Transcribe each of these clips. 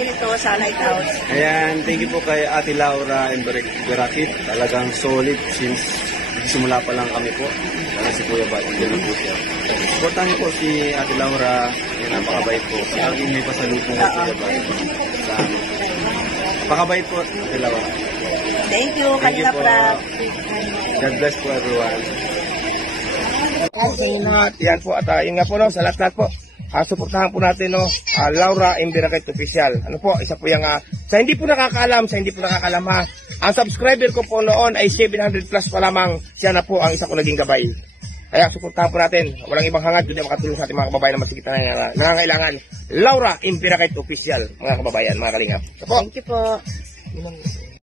ganito sa Lighthouse. Ayan, thank you po kay Ate Laura and Berakit. Talagang solid since simula pa lang kami po. Sana si Kuya Bat, hindi po siya. Supportan niyo po si Ate Laura. Yan, napakabait po. Laging may pasalubong po Kuya Bat. Sa amin. Napakabait po, Ate Laura. Thank you, kanila po. Prab. God bless po everyone. Yan po at yun nga po no, sa lahat po. Suportahan po natin no, Laura Imbirakit Official. Ano po, isa po yung sa hindi po nakakaalam, ha. Ang subscriber ko po noon ay 700 plus pa lamang. Siya na po ang isa ko naging gabay. Kaya suportahan po natin. Walang ibang hangad kundi makatulong sa ating mga kababayan na masikita na nangangailangan. Laura Imbirakit Official, mga kababayan, mga kalingap. Thank you po.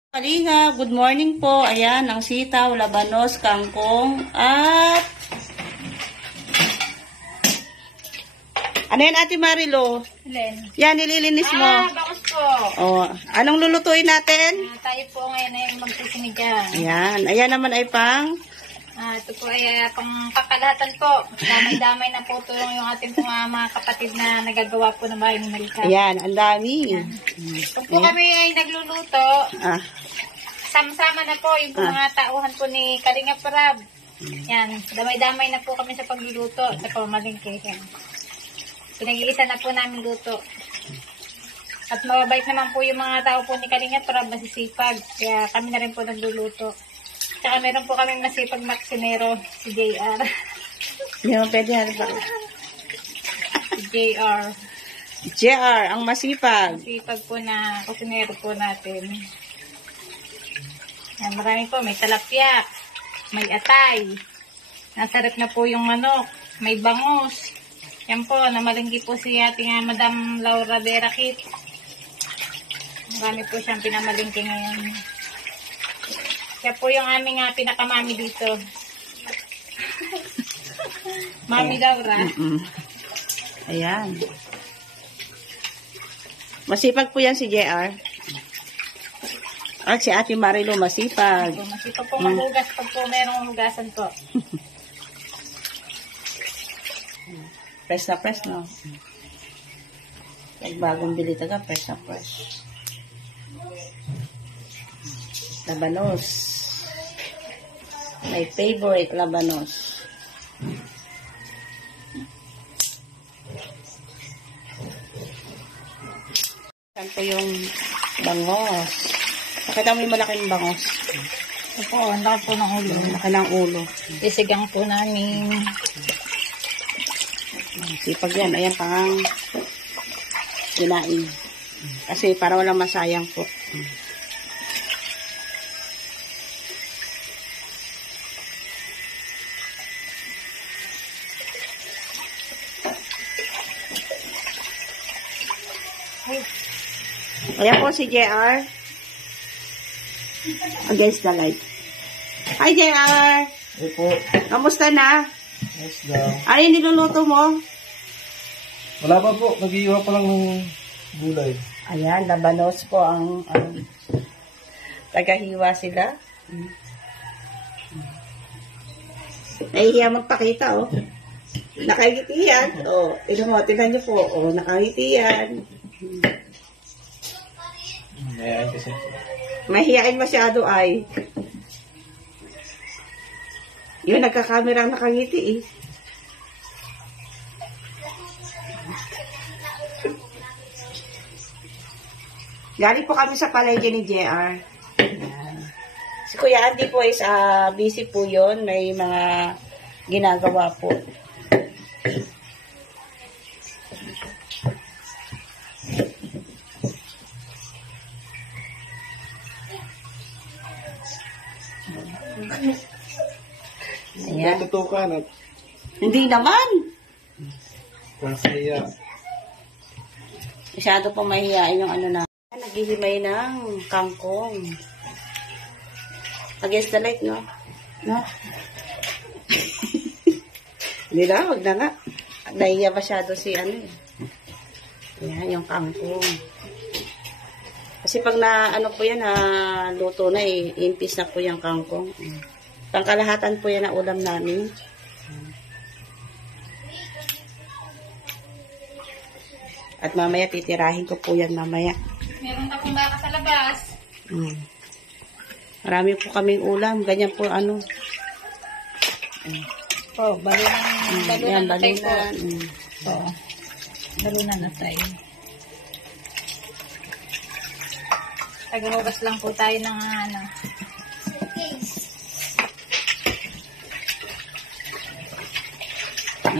Kalingap, good morning po. Ayan, ang sitaw, labanos, kangkong, at ano yan, Ate Marilo? Len. Yan, nililinis mo. Bakos po. Oh, anong lulutuin natin? Tayo po ngayon ay magsisinigyan. Ayan, ayan naman ay pang Ito po ay pang kakalahatan po. Damay-damay na po ito yung ating mga kapatid na nagagawa po ng bahay ni Marika. ayan, ang dami. Kung po kami ay nagluluto, Ah, sama-sama na po yung mga tauhan po ni Kalinga Prab. Yan, damay-damay na po kami sa pagluluto sa pamalingke. Pinag-iisa na po namin luto. At mababait naman po yung mga tao po ni Kalinga Prab, masisipag. Kaya kami na rin po nagluluto. Tsaka meron po kami masipag na kusinero, si JR. hindi naman pwede yan ba? Si JR. JR, ang masipag. Masipag po na kusinero po natin. Yan, marami po. May talapya, may atay. Nasarap na po yung manok. May bangos. Yan po, namalingki po si ating Madam Laura Berakit. Marami po siyang pinamalingki ngayon. Siya po yung aming pinakamami dito. Mami Laura. Ayan. Masipag po yan si JR. At si Ate Marilo masipag. So, masipag po maghugas pag po merong hugasan po. Fresh na fresh, no? Nagbagong bili taga, fresh na fresh. Labanos. My favorite labanos. Saan po yung bangos? Nakita mo yung malaking bangos? Ito po, ang laki po ng ulo. Laki ng ulo. Isigang po namin. Sipag yan. Ayan pang kinain. Kasi para walang masayang po. Ayan po si JR. Against the light. Hi JR! Hey po, Kamusta na? yes daw. Ay, niluluto mo? Wala pa po, nag-iiwa pa lang ng gulay. Ayan, labanos po ang tagahiwa sila. Nahihiya magpakita, oh. Nakangiti yan. Oh, tingnan niyo po. Oh, nakangiti yan. Ayan kasi. Mahihiyain masyado ay. Yun, nagkakamera nakangiti eh. Galing po kami sa palengke ni JR. Ayan. Si Kuya Andy po is busy po yun. May mga ginagawa po. Ayan. Tutukan at Hindi naman. masaya. Masyado pong mahihain yung ano na. Naghihimay ng kangkong. Against the light, no? No? Hindi na, wag na nga. Nahiya masyado si ano eh. Yan, yung kangkong. Kasi pag na, ano po yan, luto na eh, impis na po yung kangkong. Pangkalahatan po yan ang ulam namin. At mamaya titirahin ko po yan mamaya. Meron akong baka sa labas. Marami po kaming ulam. Ganyan po ano. Balunan na tayo po. Balunan. Oo. Balunan na tayo. Tagahugas lang po tayo ng ano.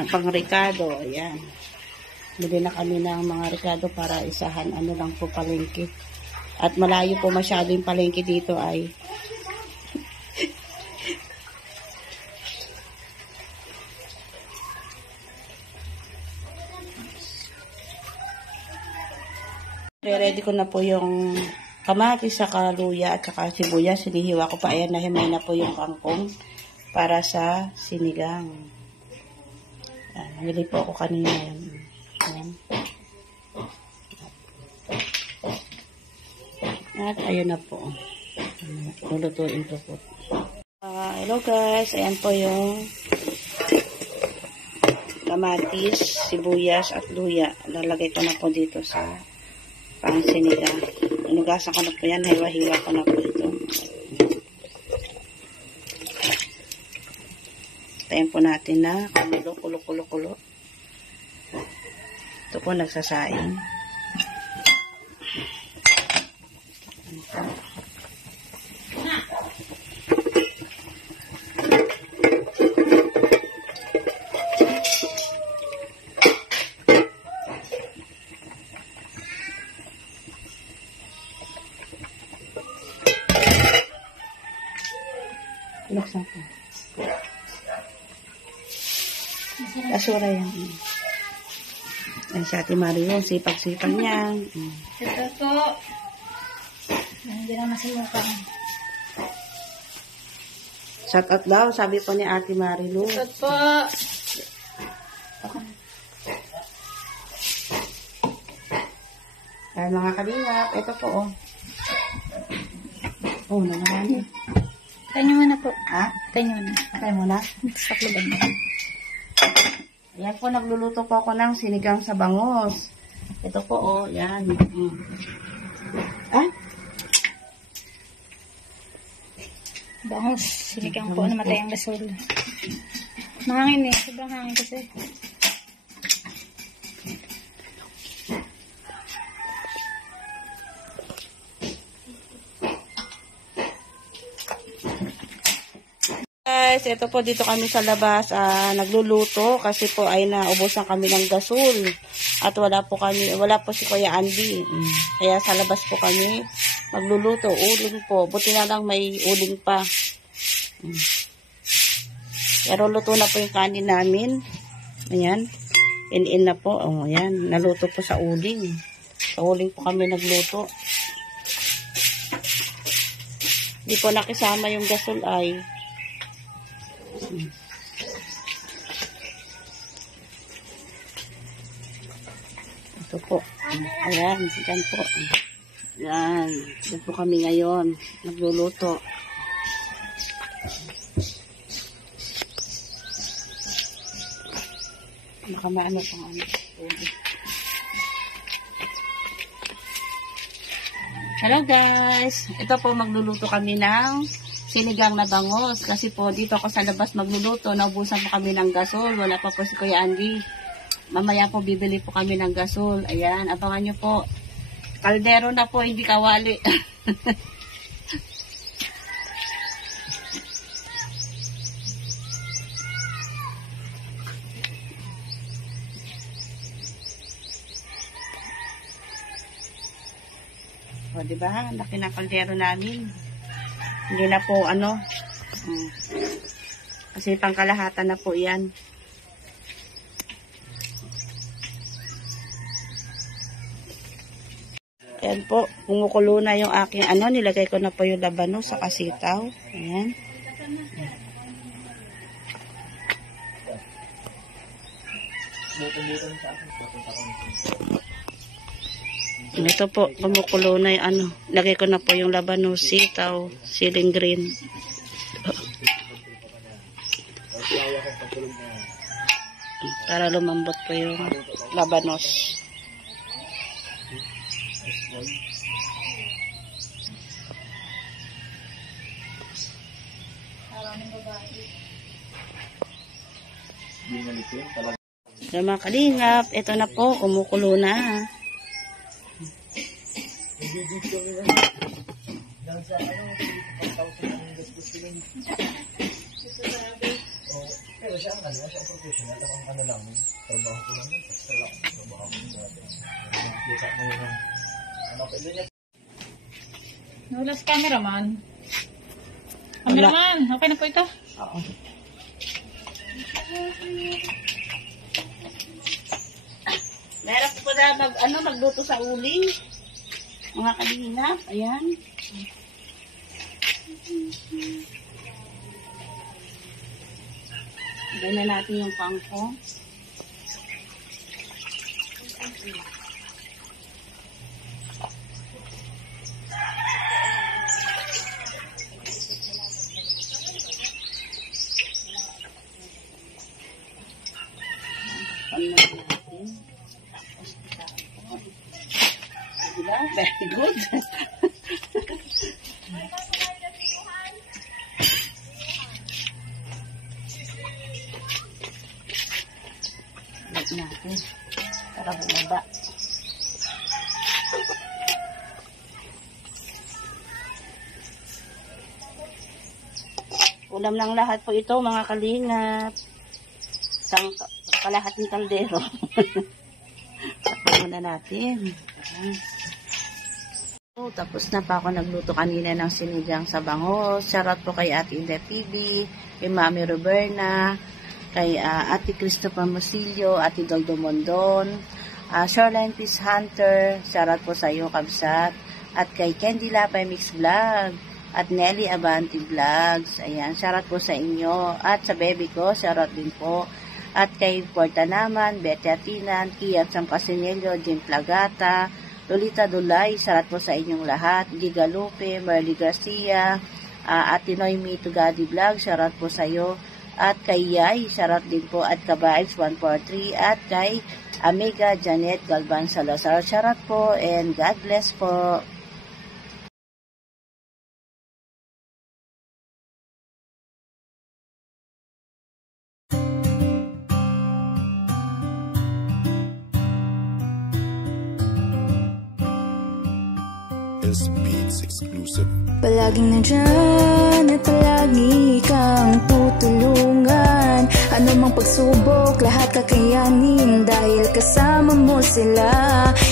Pang Ricardo, ayan. Bili na kami ng mga Ricardo para isahan ano lang po palengke. At malayo po masyado yung palengke dito ay ready ko na po yung kamatis sa luya at saka sibuyas. Sinihiwa ko pa. Ayan, nahimay na po yung kangkong para sa sinigang. Ayan, namili po ako kanina. Ayan. At ayun na po. Lulutuin ko po. Hello guys. Ayan po yung kamatis, sibuyas at luya. Lalagay ko na po dito sa pang sinigang. Inugasan ko na po yan. Hiwa-hiwa ko na po ito. Tayin po natin na kulo. Ito po nagsasaing. Buksan ko. Asura yan. Ay, si Ate Mario, sipag-sipag niya. Ito po. Hindi na masimukang. Shout out daw, sabi po ni Ate Marilu. Ito po. Ay, mga kalingap, ito po, oh. Oh, naman. Tayo nyo muna po. Ha? Tayo nyo muna. Tayo muna. Sakluban mo. Yan po, nagluluto po ako ng sinigang sa bangos. Ito po, oh, yan. Ah? Bangos. Sinigang po. Namatay ang gasol. Mahangin eh. Sobrang hangin kasi. Guys, ito po dito kami sa labas nagluluto kasi po ay naubusan kami ng gasol at wala po si Kuya Andy. Kaya sa labas po kami magluluto, uling po. Buti na lang may uling pa. Pero luto na po yung kanin namin. Ayan. In na po. Oh, ayan. Naluto po sa uling. Sa uling po kami nagluto. Hindi po nakisama yung gasol ay. Ito po. Ayan. Yan po. Yan. Yan po kami ngayon. Nagluluto. Nakamaano pang ano. Hello guys. Ito po magluluto kami ng sinigang na bangos. Kasi po dito ako sa labas magluluto. Naubusan po kami ng gasol. Wala pa po si Kuya Andy. Mamaya po bibili po kami ng gasol. Ayan. Abangan nyo po. Kaldero na po. Hindi kawali. O, diba? Laki na kaldero namin. Hindi na po, ano. Kasi pangkalahatan na po yan. Ayan po. Kumukulo na yung aking, ano. Nilagay ko na po yung labano sa kasitaw. Ayan. Ito po, kumukulo na yung ano. Lagay ko na po yung labano, sitaw, siling green. Para lumambot po yung labanos. So mga kalingap, ito na po, kumukulo na. Nulas cameraman. Cameraman, okay na po ito? Oo. Meron po na magluto sa uling. Mga kalingap, ayan. Ganyan natin yung kangkong. Very good. Lag natin para bumaba. Ulam ng lahat po ito mga kalingap. Isang kalahating kaldero. Tapos muna natin. Tapos na pa ako nagluto kanina ng sinigang sa bangos. Shoutout po kay Ate Ida PB, kay Mami Roberna, kay Ate Christopher Musillo, Ate Doldo Mondon, Shoreline Peace Hunter, shoutout po sa iyo Kabsat, at kay Candy Lapay Mix Vlog, at Nelly Abanti Vlogs. Ayan, shoutout po sa inyo. At sa baby ko, shoutout din po. At kay Porta naman, Betty Atinan, Kiat Sampasinello, Jim Plagata, Lolita Dulay, sarat po sa inyong lahat. Giga Lupe, Marley Garcia, Ate Noemi Tugadi Vlog, sarat po sa iyo. At kay Yay, sarat din po. At Kabaids 143, at kay Amiga Janet Galban Salazar, sarat po. And God bless po. Beats exclusive. Palaging nandyan at palagi kang tutulungan. Ano mang pagsubok, lahat kakayanin. Dahil kasama mo sila,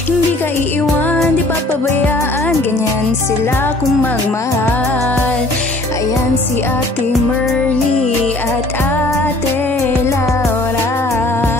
hindi ka iiwan, di papabayaan. Ganyan sila kung magmahal. Ayan si Ate Merly at Ate Laura.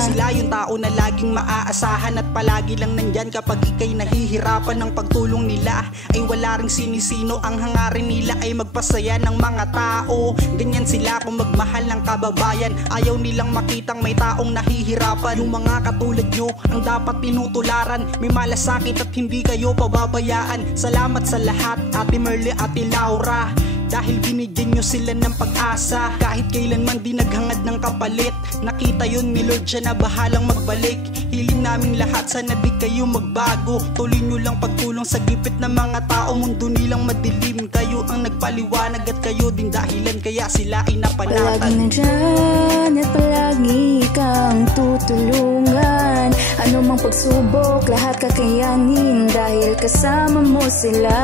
Sila yung tao na laging maaasahan at palagi lang nandyan kapag ika'y nahihirapan. Ng pagtulong nila ay wala ring sinisino. Ang hangarin nila ay magpasaya ng mga tao. Ganyan sila kung magmahal ng kababayan. Ayaw nilang makitang may taong nahihirapan. Yung mga katulad nyo ang dapat tinutularan. May malasakit at hindi kayo pababayaan. Salamat sa lahat, Ate Merly, Ate Laura, dahil binigyan nyo sila ng pag-asa. Kahit kailanman di naghangad ng kapalit, nakita yun ni Lord, siya na bahalang magbalik. Hiling naming lahat, sana di kayo magbago. Tuloy nyo lang pagtulong sa gipit ng mga tao. Mundo nilang madilim, kayo ang nagpaliwanag. At kayo din dahilan kaya sila ay napanatag. Palaging nandyan at palagi kang tutulungan. Ano mang pagsubok, lahat kakayanin. Dahil kasama mo sila,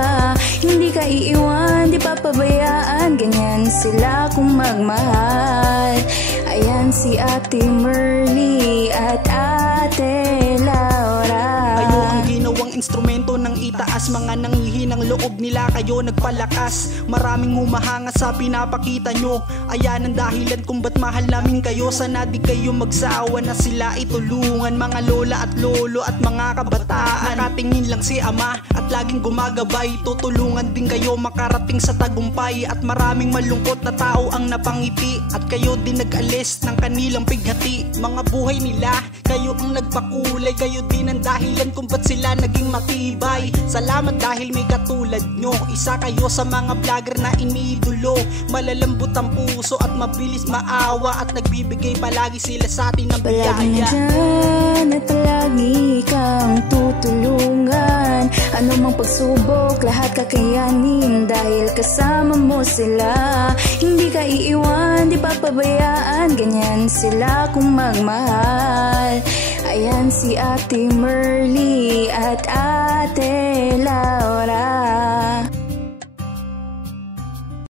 hindi ka iiwan, di papabayaan. Ganyan sila kung magmahal. Ayan si Ate Merly at Ate Laura. Kayo ang ginawang instrumento ng itaas. Mga nanghihinang loob nila, kayo nagpalakas. Maraming humahanga sa pinapakita nyo. Ayan ang dahilan kung ba't mahal namin kayo. Sana di kayo magsawa na sila itulungan. Mga lola at lolo at mga kabataan, nakatingin lang si ama at laging gumagabay. Tutulungan din kayo makarating sa tagumpay. At maraming malungkot na tao ang napangiti. At kayo din nag-alis ng kanilang pighati. Mga buhay nila, kayo ang nagpakulay. Kayo din ang dahilan kung ba't sila naging matibay. Salamat dahil may katulad nyo. Isa kayo sa mga vlogger na iniidolo. Malalambot ang puso at mabilis maawa. At nagbibigay palagi sila sa atin ng biyaya. Palagi nandyan at palagi kang tutulungan. Anumang pagsubok, lahat kakayanin dahil kasama mo sila. Hindi ka iiwan, di papabayaan, ganyan sila kung magmahal. Ayan si Ate Merly at Ate Laura.